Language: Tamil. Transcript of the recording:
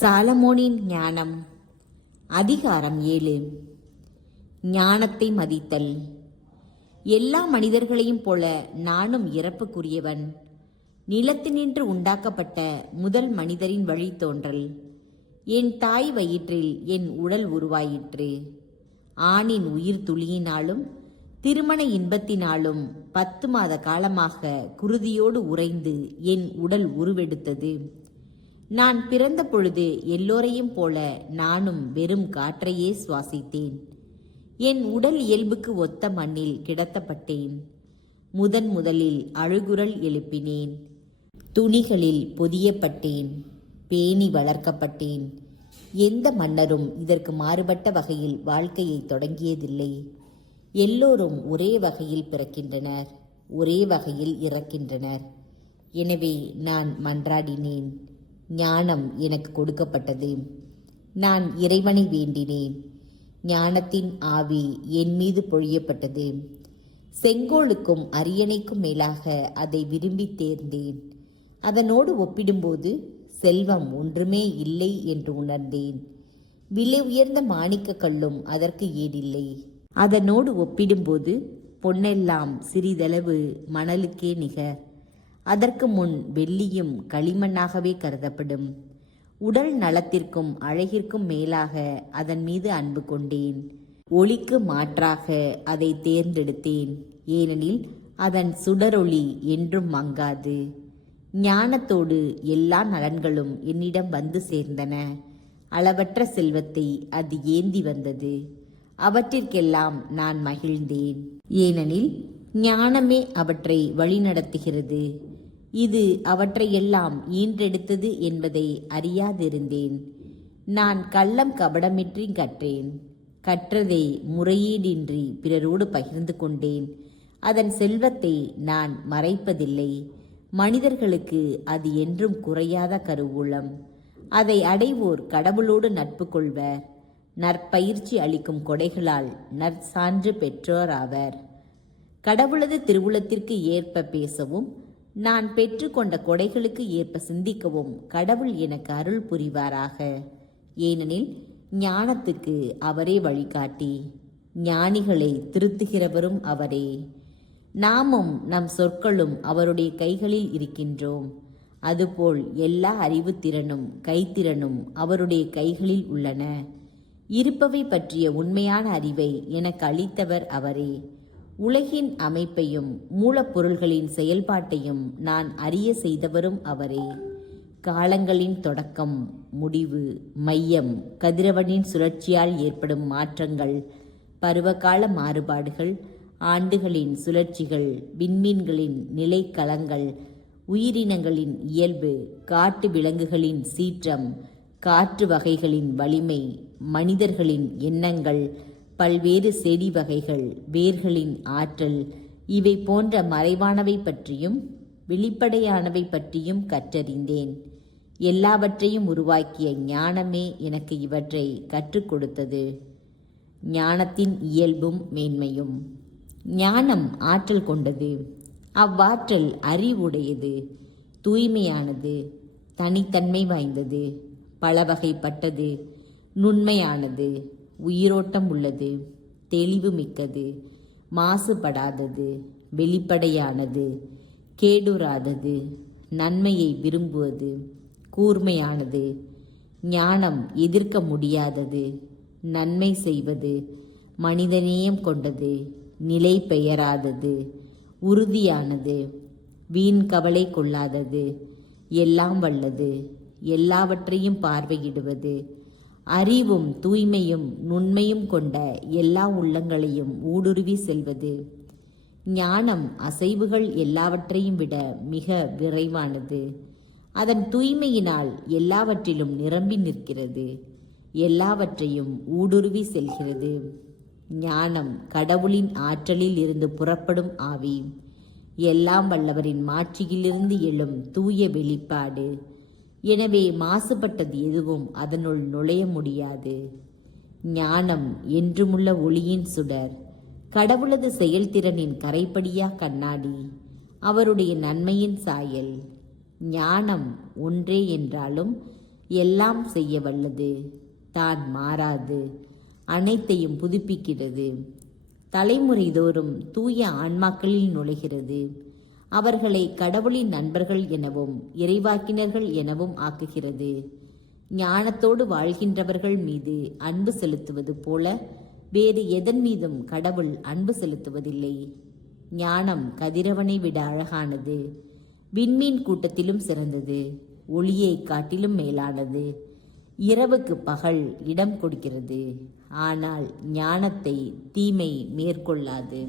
சாலமோனின் ஞானம். அதிகாரம் 7. ஞானத்தை மதித்தல். எல்லா மனிதர்களையும் போல நானும் இறப்புக்குரியவன். நிலத்தினின்று உண்டாக்கப்பட்ட முதல் மனிதரின் வழித்தோன்றல். என் தாய் வயிற்றில் என் உடல் உருவாயிற்று. ஆணின் உயிர் துளியினாலும் திருமண இன்பத்தினாலும் 10 மாத காலமாக குருதியோடு உறைந்து என் உடல் உருவெடுத்தது. நான் பிறந்த பொழுது எல்லோரையும் போல நானும் வெறும் காற்றையே சுவாசித்தேன். என் உடல் இயல்புக்கு ஒத்த மண்ணில் கிடத்தப்பட்டேன். முதலில் அழுகுரல் எழுப்பினேன். துணிகளில் பொதியப்பட்டேன். பேணி வளர்க்கப்பட்டேன். எந்த மன்னரும் இதற்கு மாறுபட்ட வகையில் வாழ்க்கையை தொடங்கியதில்லை. எல்லோரும் ஒரே வகையில் பிறக்கின்றனர், ஒரே வகையில் இறக்கின்றனர். எனவே நான் மன்றாடினேன். ஞானம் எனக்கு கொடுக்கப்பட்டது. நான் இறைவனை வேண்டினேன். ஞானத்தின் ஆவி என் மீது பொழியப்பட்டது. செங்கோலுக்கும் அரியணைக்கும் மேலாக அதை விரும்பி தேர்ந்தேன். அதனோடு ஒப்பிடும்போது செல்வம் ஒன்றுமே இல்லை என்று உணர்ந்தேன். விலை உயர்ந்த மாணிக்க கல்லும் அதற்கு ஈடில்லை. அதனோடு ஒப்பிடும்போது பொன்னெல்லாம் சிறிதளவு மணலுக்கே நிகர். அதற்கு முன் வெள்ளியும் களிமண்ணாகவே கருதப்படும். உடல் நலத்திற்கும் அழகிற்கும் மேலாக அதன் மீது அன்பு கொண்டேன். ஒளிக்கு மாற்றாக அதை தேர்ந்தெடுத்தேன், ஏனெனில் அதன் சுடரொளி என்றும் மங்காது. ஞானத்தோடு எல்லா நலன்களும் என்னிடம் வந்து சேர்ந்தன. அளவற்ற செல்வத்தை அது ஏந்தி வந்தது. அவற்றிற்கெல்லாம் நான் மகிழ்ந்தேன், ஏனெனில் ஞானமே அவற்றை வழிநடத்துகிறது. இது அவற்றையெல்லாம் ஈன்றெடுத்தது என்பதை அறியாதிருந்தேன். நான் கள்ளம் கபடமின்றி கற்றேன். கற்றதை முறையீடின்றி பிறரோடு பகிர்ந்து கொண்டேன். அதன் செல்வத்தை நான் மறைப்பதில்லை. மனிதர்களுக்கு அது என்றும் குறையாத கருவூலம். அதை அடைவோர் கடவுளோடு நட்பு கொள்வர். நற்பயிற்சி அளிக்கும் கொடைகளால் நற்சான்று பெற்றோர் ஆவர். கடவுளது திருவுளத்திற்கு ஏற்ப பேசவும் நான் பெற்றுக்கொண்ட கொடைகளுக்கு ஏற்ப சிந்திக்கவும் கடவுள் எனக்கு அருள் புரிவாராக. ஏனெனில் ஞானத்துக்கு அவரே வழிகாட்டி, ஞானிகளை திருத்துகிறவரும் அவரே. நாமும் நம் சொற்களும் அவருடைய கைகளில் இருக்கின்றோம். அதுபோல் எல்லா அறிவு திறனும் கைத்திறனும் அவருடைய கைகளில் உள்ளன. இருப்பவை பற்றிய உண்மையான அறிவை எனக்கு அளித்தவர் அவரே. உலகின் அமைப்பையும் மூலப்பொருள்களின் செயல்பாட்டையும் நான் அறிய செய்தவரும் அவரே. காலங்களின் தொடக்கம், முடிவு, மையம், கதிரவனின் சுழற்சியால் ஏற்படும் மாற்றங்கள், பருவகால மாறுபாடுகள், ஆண்டுகளின் சுழற்சிகள், விண்மீன்களின் நிலைக்களங்கள், உயிரினங்களின் இயல்பு, காட்டு விலங்குகளின் சீற்றம், காற்று வகைகளின் வலிமை, மனிதர்களின் எண்ணங்கள், பல்வேறு செடி வகைகள், வேர்களின் ஆற்றல், இவை போன்ற மறைவானவை பற்றியும் வெளிப்படையானவை பற்றியும் கற்றறிந்தேன். எல்லாவற்றையும் உருவாக்கிய ஞானமே எனக்கு இவற்றை கற்றுக் கொடுத்தது. ஞானத்தின் இயல்பும் மேன்மையும். ஞானம் ஆற்றல் கொண்டது. அவ்வாற்றல் அறிவுடையது, தூய்மையானது, தனித்தன்மை வாய்ந்தது, பலவகைப்பட்டது, நுண்மையானது, உயிரோட்டம் உள்ளது, தெளிவு மிக்கது, மாசுபடாதது, வெளிப்படையானது, கேடுறாதது, நன்மையை விரும்புவது, கூர்மையானது, ஞானம் எதிர்க்க முடியாதது, நன்மை செய்வது, மனிதநேயம் கொண்டது, நிலை பெயராதது, உறுதியானது, வீண் கவலை கொள்ளாதது, எல்லாம் வல்லது, எல்லாவற்றையும் பார்வையிடுவது, அறிவும் தூய்மையும் நுண்மையும் கொண்ட எல்லா உள்ளங்களையும் ஊடுருவி செல்வது. ஞானம் அசைவுகள் எல்லாவற்றையும் விட மிக விரைவானது. அதன் தூய்மையினால் எல்லாவற்றிலும் நிரம்பி நிற்கிறது, எல்லாவற்றையும் ஊடுருவி செல்கிறது. ஞானம் கடவுளின் ஆற்றலில் இருந்து புறப்படும் ஆவி, எல்லாம் வல்லவரின் மாட்சியிலிருந்து எழும் தூய வெளிப்பாடு. எனவே மாசுபட்டது எதுவும் அதனுள் நுழைய முடியாது. ஞானம் என்றுமுள்ள ஒளியின் சுடர், கடவுளது செயல்திறனின் கரைப்படியா கண்ணாடி, அவருடைய நன்மையின் சாயல். ஞானம் ஒன்றே என்றாலும் எல்லாம் செய்ய வல்லது, தான் மாறாது, அனைத்தையும் புதுப்பிக்கிறது, தலைமுறை தோறும் தூய ஆன்மாக்களில் நுழைகிறது, அவர்களை கடவுளின் நண்பர்கள் எனவும் இறைவாக்கினர்கள் எனவும் ஆக்குகிறது. ஞானத்தோடு வாழ்கின்றவர்கள் மீது அன்பு செலுத்துவது போல வேறு எதன் மீதும் கடவுள் அன்பு செலுத்துவதில்லை. ஞானம் கதிரவனை விட அழகானது, விண்மீன் கூட்டத்திலும் சிறந்தது, ஒளியை காட்டிலும் மேலானது. இரவுக்கு பகல் இடம் கொடுக்கிறது, ஆனால் ஞானத்தை தீமை மேற்கொள்ளாது.